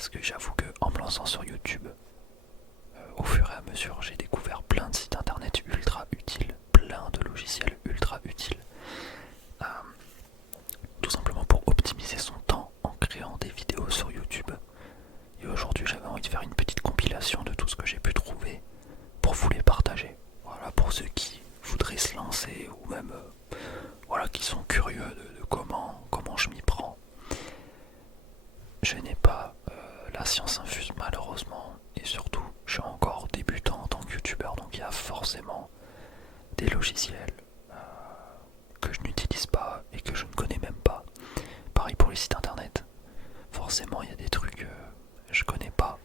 parce que j'avoue que en me lançant sur YouTube, au fur et à mesure, j'ai découvert plein de sites internet ultra utiles, plein de logiciels ultra utiles, euh, tout simplement pour optimiser son temps en créant des vidéos sur YouTube. Et aujourd'hui, j'avais envie de faire une petite compilation de tout ce que j'ai pu trouver pour vous les partager. Voilà, pour ceux qui voudraient se lancer ou même voilà, qui sont curieux de comment je m'y prends. Je n'ai pas la science infuse malheureusement, et surtout je suis encore débutant en tant que youtubeur, donc il y a forcément des logiciels que je n'utilise pas et que je ne connais même pas. Pareil pour les sites internet, forcément il y a des trucs que je connais pas.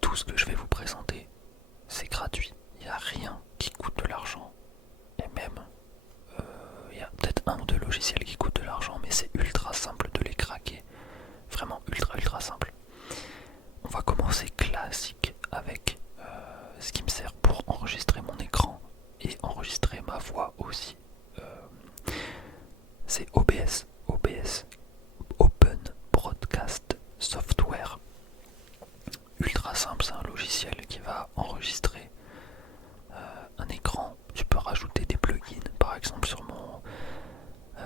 Tout ce que je vais vous présenter, c'est gratuit, il n'y a rien qui coûte de l'argent, et même il y a peut-être un ou deux logiciels qui coûtent de l'argent, mais c'est ultra simple de les craquer, vraiment ultra simple. On va commencer classique avec ce qui me sert pour enregistrer mon écran et enregistrer ma voix aussi. C'est OBS, Open Broadcast Software. Ultra simple, c'est un logiciel qui va enregistrer un écran. Tu peux rajouter des plugins, par exemple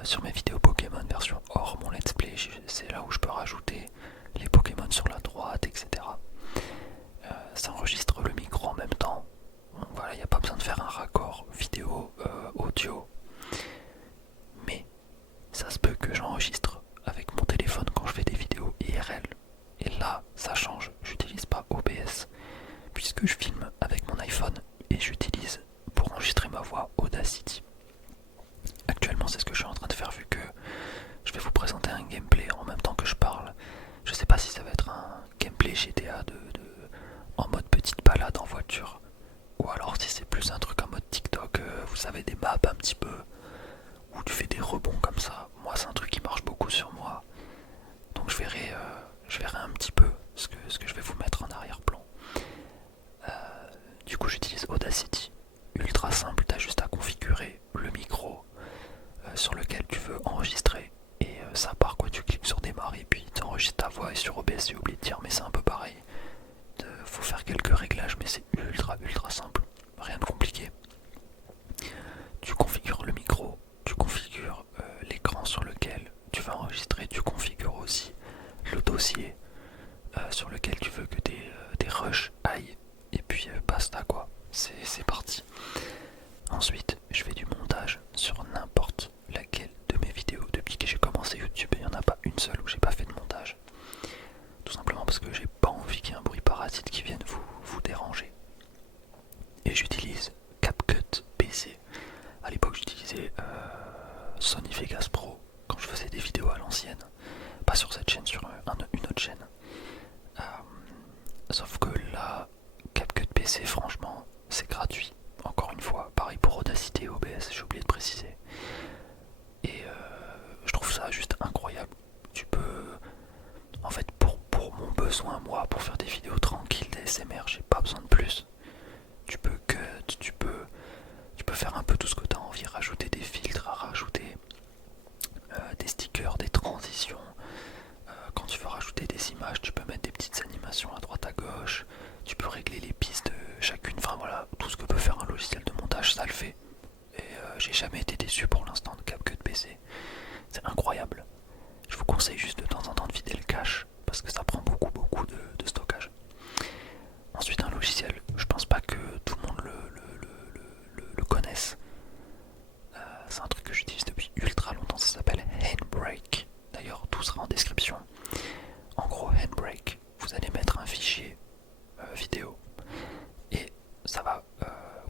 sur mes vidéos Pokémon version hors mon let's play, c'est là où je peux rajouter les Pokémon sur la droite, etc. Ça enregistre le micro en même temps. Donc voilà, il n'y a pas besoin de faire un raccord vidéo, audio. Mais ça se peut que j'enregistre avec mon téléphone quand je fais des vidéos IRL. Et là, ça change. J'utilise pas OBS puisque je filme avec mon iPhone et j'utilise pour enregistrer ma voix Audacity. Actuellement, c'est ce que je suis en train de faire vu que je vais vous présenter un gameplay en même temps que je parle. Je sais pas si ça va être un gameplay GTA en mode petite balade en voiture, ou alors si c'est plus un truc en mode TikTok, vous savez, des maps un petit peu, où tu fais des rebonds comme ça. Moi, c'est un truc qui marche beaucoup sur moi, donc je verrai un petit peu ce que je vais vous mettre en arrière-plan. Du coup, j'utilise Audacity, ultra simple, t'as juste à configurer le micro sur lequel tu veux enregistrer, et ça part quoi, tu cliques sur démarrer, puis tu enregistres ta voix, et sur OBS j'ai oublié de dire, mais c'est un peu pareil. Faut faire quelques réglages, mais c'est ultra simple, rien de compliqué. Tu configures le micro, tu configures l'écran sur lequel tu vas enregistrer, tu configures aussi le dossier sur lequel tu veux que tes rushs aillent, et puis basta quoi, c'est parti. Ensuite, je fais du montage sur n'importe laquelle de mes vidéos. Depuis que j'ai commencé YouTube, il n'y en a pas une seule où j'ai pas fait de montage. Tout simplement parce que j'ai pas envie qu'il y ait un bruit parasite qui vienne vous déranger. Et j'utilise CapCut PC. À l'époque j'utilisais Sony Vegas Pro quand je faisais des vidéos à l'ancienne. Pas sur cette chaîne, sur une autre chaîne. Sauf que là, CapCut PC, franchement, c'est gratuit. Encore une fois, pareil pour Audacity et OBS, j'ai oublié de préciser. Et je trouve ça juste incroyable. Tu peux... En fait, pour mon besoin, moi, pour faire des vidéos tranquilles, des SMR, j'ai pas besoin de plus. Tu peux cut, tu peux faire un peu tout ce que tu as envie, rajouter des filtres, rajouter des stickers, des transitions. Quand tu veux rajouter des images, tu peux mettre des petites animations à droite à gauche. Tu peux régler les pistes chacune. Enfin voilà, tout ce que peut faire un logiciel de montage, ça le fait. Et j'ai jamais été déçu pour l'instant de CapCut PC. C'est incroyable. Je vous conseille juste de temps en temps de vider le cache parce que ça prend beaucoup de stockage. Ensuite, un logiciel, je pense pas que tout le monde le connaisse. C'est un truc que j'utilise depuis ultra longtemps, ça s'appelle Handbrake. D'ailleurs, tout sera en description. En gros, Handbrake, vous allez mettre un fichier vidéo et ça va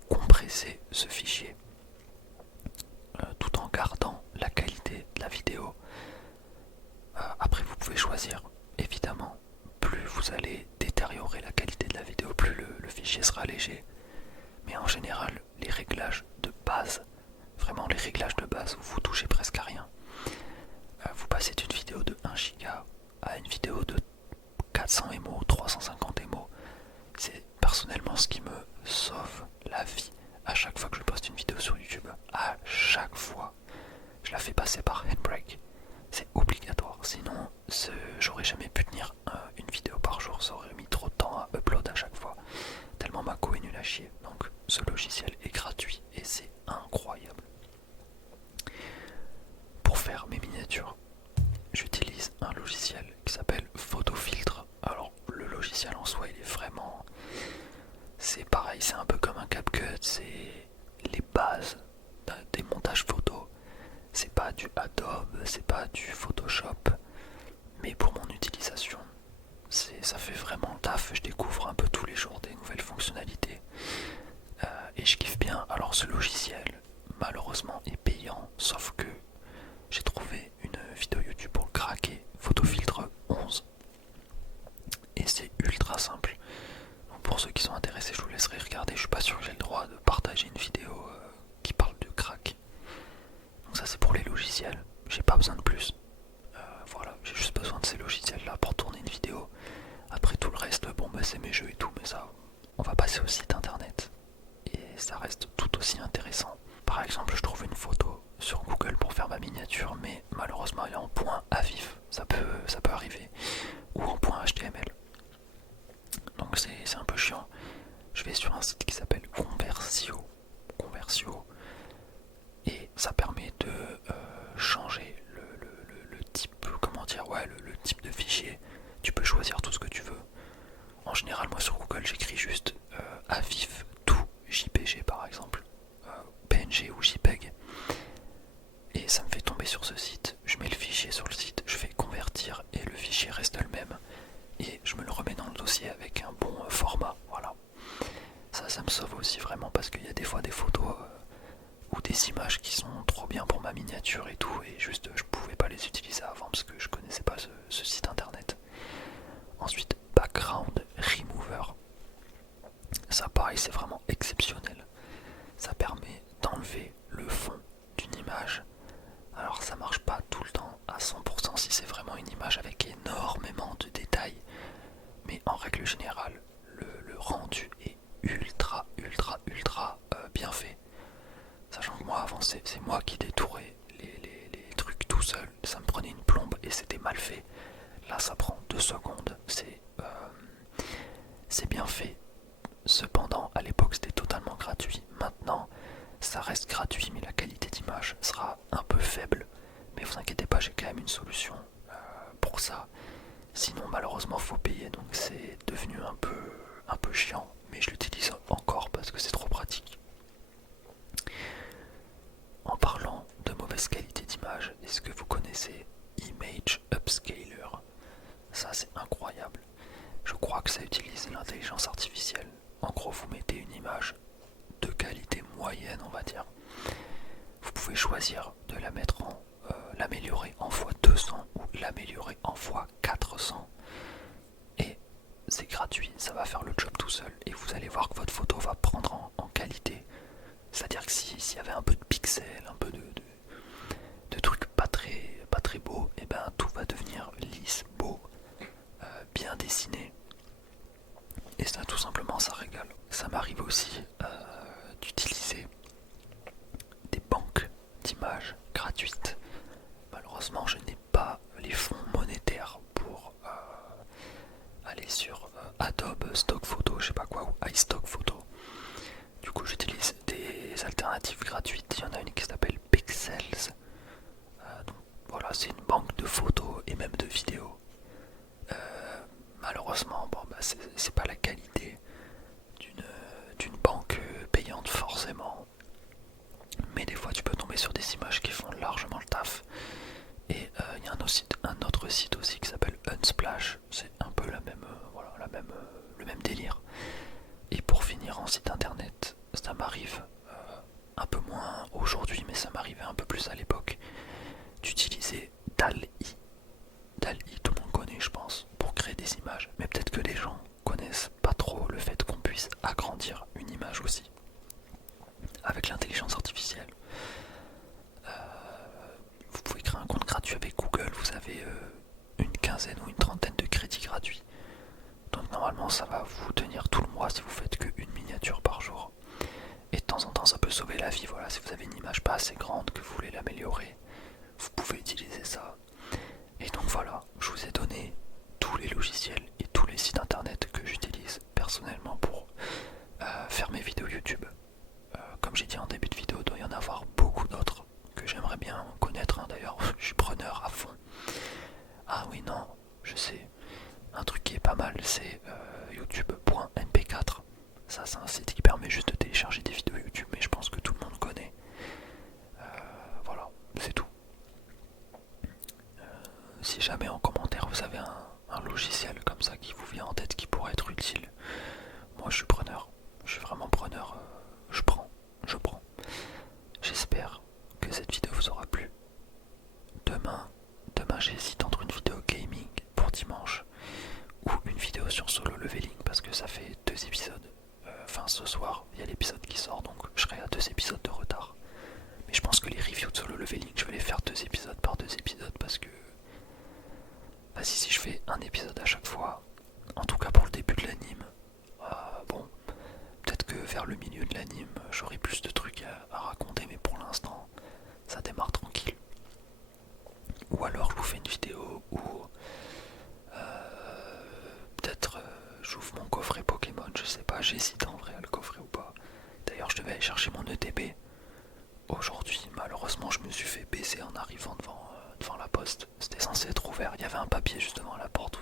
compresser ce fichier tout en gardant la qualité de la vidéo. Après, vous pouvez choisir, évidemment, plus vous allez détériorer la qualité de la vidéo, plus le fichier sera léger. Mais en général, les réglages de base, vraiment les réglages de base où vous touchez presque à rien, vous passez d'une vidéo de 1 giga à une vidéo de 400 MO, 350 MO. C'est personnellement ce qui me sauve la vie à chaque fois que je poste une vidéo sur YouTube. À chaque fois, je la fais passer par Handbrake. C'est obligatoire, sinon j'aurais jamais pu tenir une vidéo par jour, ça aurait mis trop de temps à upload à chaque fois, tellement ma co est nulle à chier. Donc ce logiciel est gratuit et c'est incroyable. Pour faire mes miniatures, j'utilise un logiciel qui s'appelle Photofiltre. Alors le logiciel en soi, il est vraiment... C'est pareil, c'est un peu comme un CapCut, c'est les bases des montages photos. C'est pas du Adobe, c'est pas du Photoshop, mais pour mon utilisation, ça fait vraiment le taf. Je découvre un peu tous les jours des nouvelles fonctionnalités et je kiffe bien. Alors ce logiciel, malheureusement, est payant, sauf que j'ai trouvé une vidéo YouTube pour le craquer, Photofiltre 11, et c'est ultra simple. Donc pour ceux qui sont intéressés, je vous laisserai regarder. Je suis pas sûr que j'ai le droit de partager une vidéo qui parle de crack. Donc ça c'est pour les logiciels, j'ai pas besoin de plus. Voilà, j'ai juste besoin de ces logiciels là pour tourner une vidéo. Après tout le reste, bon bah c'est mes jeux et tout, mais ça, on va passer au site internet. Et ça reste tout aussi intéressant. Par exemple, je trouve une photo sur Google pour faire ma miniature, mais malheureusement elle est en point à vif, ça peut arriver, ou en point HTML. Donc c'est un peu chiant. Je vais sur un site qui s'appelle Conversio, et ça permet de changer le type, comment dire, ouais, le type de fichier. Tu peux choisir tout ce que tu veux. En général, moi sur Google, j'écris juste à vif tout JPG par exemple, PNG ou JPEG, et ça me fait tomber sur ce site. Je mets le fichier sur le site, je fais convertir et le fichier reste le même, et je me le remets dans le dossier avec un bon format. Voilà. Ça me sauve aussi vraiment, parce qu'il y a des fois des photos ou des images qui sont trop bien pour ma miniature et tout, et juste je pouvais pas les utiliser avant parce que je connaissais pas ce site internet. Ensuite, Background Remover. Ça pareil, c'est vraiment exceptionnel. Ça permet d'enlever le fond d'une image. Alors ça marche pas tout le temps à 100% si c'est vraiment une image avec énormément de détails, mais en règle générale, le rendu est ultra bien fait. Sachant que moi avant c'est moi qui détourais les trucs tout seul, ça me prenait une plombe et c'était mal fait. Là ça prend 2 secondes, c'est bien fait. Cependant à l'époque c'était totalement gratuit, maintenant ça reste gratuit mais la qualité d'image sera un peu faible. Mais vous inquiétez pas, j'ai quand même une solution pour ça. Sinon malheureusement faut payer, donc c'est devenu un peu chiant, mais je l'utilise encore parce que c'est trop pratique. En parlant de mauvaise qualité d'image, est-ce que vous connaissez Image Upscaler? Ça c'est incroyable. Je crois que ça utilise l'intelligence artificielle. En gros, vous mettez une image de qualité moyenne, on va dire. Vous pouvez choisir de la mettre en l'améliorer en x200 ou l'améliorer en x400. Et c'est gratuit, ça va faire le job tout seul. Et vous allez voir que votre photo va prendre en qualité. C'est-à-dire que s'il y avait un peu de pixels, un peu de trucs pas très beaux, et ben tout va devenir lisse, beau, bien dessiné. Et ça tout simplement ça régale. Ça m'arrive aussi d'utiliser des banques d'images gratuites. Malheureusement je n'ai pas les fonds monétaires pour aller sur Adobe Stock Photo, je sais pas quoi, ou iStock Photo. Du coup j'utilise des alternatives gratuites. Il y en a une qui s'appelle Pexels. Donc voilà, c'est une banque de photos et même de vidéos. Malheureusement, bon, bah, c'est pas la qualité d'une banque payante forcément. Mais des fois tu peux tomber sur des images qui font largement le taf. Et il y a un autre site aussi qui s'appelle Unsplash. C'est un peu le même délire. Et pour finir en site internet, ça m'arrive un peu moins aujourd'hui, mais ça m'arrivait un peu plus à l'époque, d'utiliser DALL-E. DALL-E, tout le monde connaît je pense, pour créer des images. Mais peut-être que les gens connaissent pas trop le fait qu'on puisse agrandir une image aussi avec l'intelligence artificielle. Vous pouvez créer un compte gratuit avec Google, vous avez une quinzaine ou une trentaine de crédits gratuits. Donc normalement ça va vous tenir tout le mois si vous faites qu'une miniature par jour. Et de temps en temps ça peut sauver la vie, voilà, si vous avez une image pas assez grande que vous voulez l'améliorer, vous pouvez utiliser ça. Et Et donc voilà, je vous ai donné tous les logiciels et tous les sites internet que j'utilise personnellement pour faire mes vidéos YouTube. Comme j'ai dit en début de vidéo, il doit y en avoir beaucoup d'autres que j'aimerais bien connaître, hein. D'ailleurs, je suis preneur à fond. Ah oui, non, je sais. Un truc qui est pas mal, c'est youtube.mp4. Ça, c'est un site qui permet juste de télécharger des vidéos YouTube, mais je pense que tout le monde connaît. Voilà, c'est tout. Si jamais en commentaire vous avez un logiciel comme ça qui vous vient en tête qui pourrait être utile, moi je suis preneur. Je suis vraiment preneur. Je prends. J'espère que cette vidéo vous aura plu. Demain j'hésite entre une vidéo gaming pour dimanche ou une vidéo sur solo leveling parce que ça fait 2 épisodes. Enfin ce soir il y a l'épisode qui sort, donc je serai à 2 épisodes de retard. Mais je pense que les reviews de solo leveling je vais les faire 2 épisodes par 2 épisodes parce que vas-y, si je fais un épisode à chaque fois, en tout cas pour le début de l'anime, bon, peut-être que vers le milieu de l'anime j'aurai plus de trucs à raconter, mais pour l'instant ça démarre tranquille. Ou alors je vous fais une vidéo où peut-être j'ouvre mon coffret Pokémon, je sais pas, j'hésite en vrai à le coffrer ou pas. D'ailleurs je devais aller chercher mon ETB aujourd'hui, malheureusement je me suis fait baiser en arrivant devant la poste. C'était censé être ouvert, il y avait un papier juste devant la porte